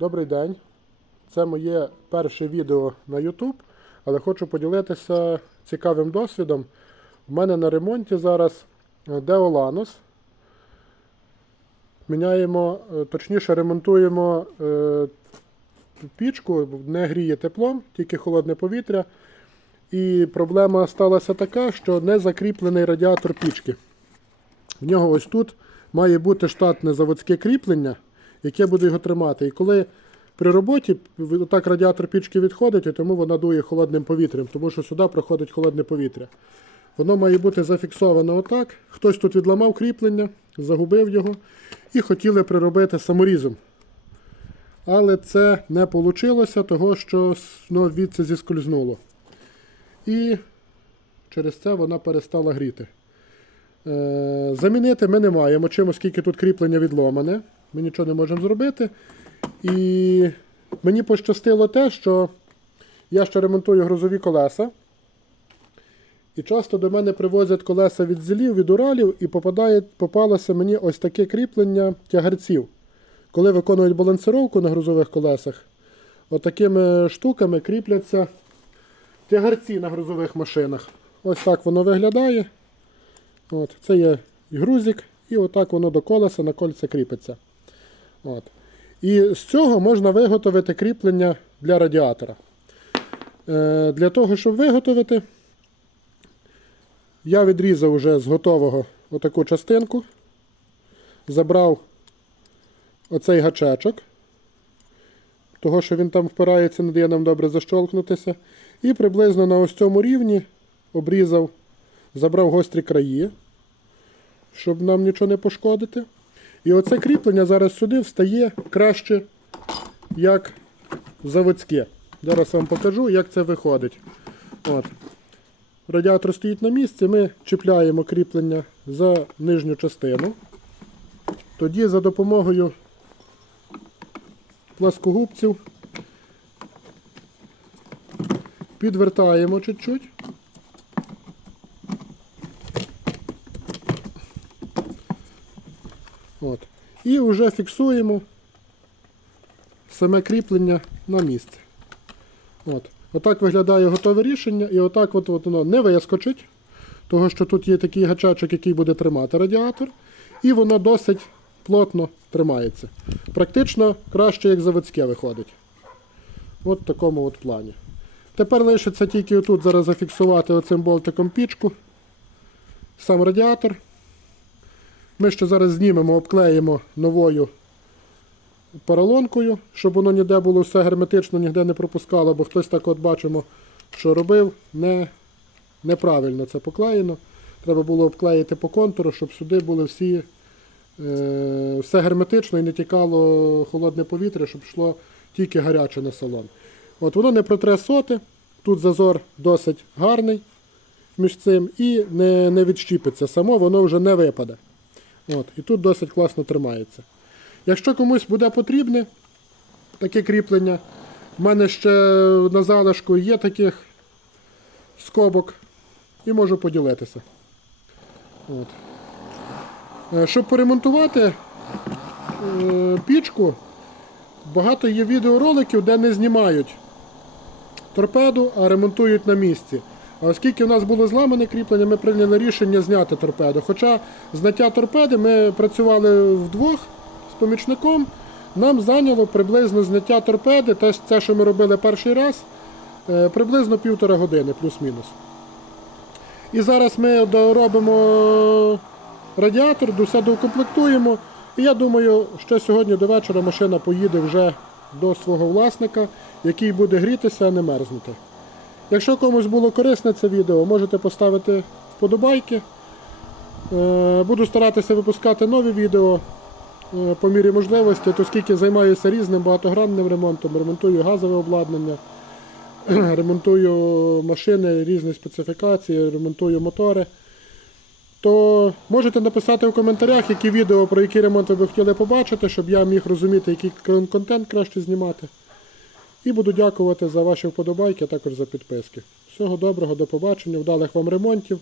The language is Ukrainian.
Добрий день. Це моє перше відео на YouTube, але хочу поділитися цікавим досвідом. У мене на ремонті зараз Деоланус. Міняємо, е, точніше, ремонтуємо е, пічку, не гріє теплом, тільки холодне повітря. І проблема сталася така, що не закріплений радіатор пічки. В нього ось тут має бути штатне заводське кріплення, яке буде його тримати. І коли при роботі так радіатор пічки відходить, і тому вона дує холодним повітрям, тому що сюди проходить холодне повітря. Воно має бути зафіксовано отак. Хтось тут відламав кріплення, загубив його і хотіли приробити саморізом. Але це не вийшло, того що воно звідси зіскользнуло. І через це вона перестала гріти. Е, Замінити ми не маємо чим, оскільки тут кріплення відломане. Ми нічого не можемо зробити. І мені пощастило те, що я ще ремонтую грузові колеса. І часто до мене привозять колеса від зілів, від уралів, і попадає, попалося мені ось таке кріплення тягарців. Коли виконують балансировку на грузових колесах, отакими штуками кріпляться тягарці на грузових машинах. Ось так воно виглядає. От, Це є грузик, і отак воно до колеса на кольце кріпиться. От. І з цього можна виготовити кріплення для радіатора. Е, Для того, щоб виготовити, я відрізав вже з готового отаку частинку, забрав оцей гачечок, того, що він там впирається, не дає нам добре защолкнутися. І приблизно на ось цьому рівні обрізав, забрав гострі краї, щоб нам нічого не пошкодити. І оце кріплення зараз сюди встає краще, як заводське. Зараз вам покажу, як це виходить. От. Радіатор стоїть на місці, ми чіпляємо кріплення за нижню частину. Тоді за допомогою пласкогубців підвертаємо чуть-чуть. От. І вже фіксуємо саме кріплення на місце. От. Отак виглядає готове рішення, і отак от, от воно не вискочить, тому що тут є такий гачачок, який буде тримати радіатор, і воно досить плотно тримається. Практично краще, як заводське виходить. От в такому от плані. Тепер лишиться тільки отут зараз зафіксувати оцим болтиком пічку, сам радіатор. Ми ще зараз знімемо, обклеїмо новою поролонкою, щоб воно ніде було все герметично, ніде не пропускало, бо хтось так от бачимо, що робив, не, неправильно це поклеєно. Треба було обклеїти по контуру, щоб сюди були всі, е, все герметично і не тікало холодне повітря, щоб йшло тільки гаряче на салон. От Воно не протре соти, тут зазор досить гарний між цим і не, не відщіпиться. Само воно вже не випаде. От, І тут досить класно тримається. Якщо комусь буде потрібне таке кріплення, в мене ще на залишку є таких скобок і можу поділитися. От. Е, Щоб поремонтувати е, пічку, багато є відеороликів, де не знімають торпеду, а ремонтують на місці. Оскільки в нас було зламане кріплення, ми прийняли рішення зняти торпеду. Хоча зняття торпеди ми працювали вдвох з помічником, нам зайняло приблизно зняття торпеди, те, що ми робили перший раз, е, приблизно півтора години, плюс-мінус. І зараз ми доробимо радіатор, все доукомплектуємо. І я думаю, що сьогодні до вечора машина поїде вже до свого власника, який буде грітися, а не мерзнути. Якщо комусь було корисне це відео, можете поставити вподобайки. Е, Буду старатися випускати нові відео е, по мірі можливості, оскільки займаюся різним багатогранним ремонтом, ремонтую газове обладнання, ремонтую машини різної специфікації, ремонтую мотори. То можете написати в коментарях, які відео, про які ремонти ви хотіли побачити, щоб я міг розуміти, який контент краще знімати. І буду дякувати за ваші вподобайки, а також за підписки. Всього доброго, до побачення, вдалих вам ремонтів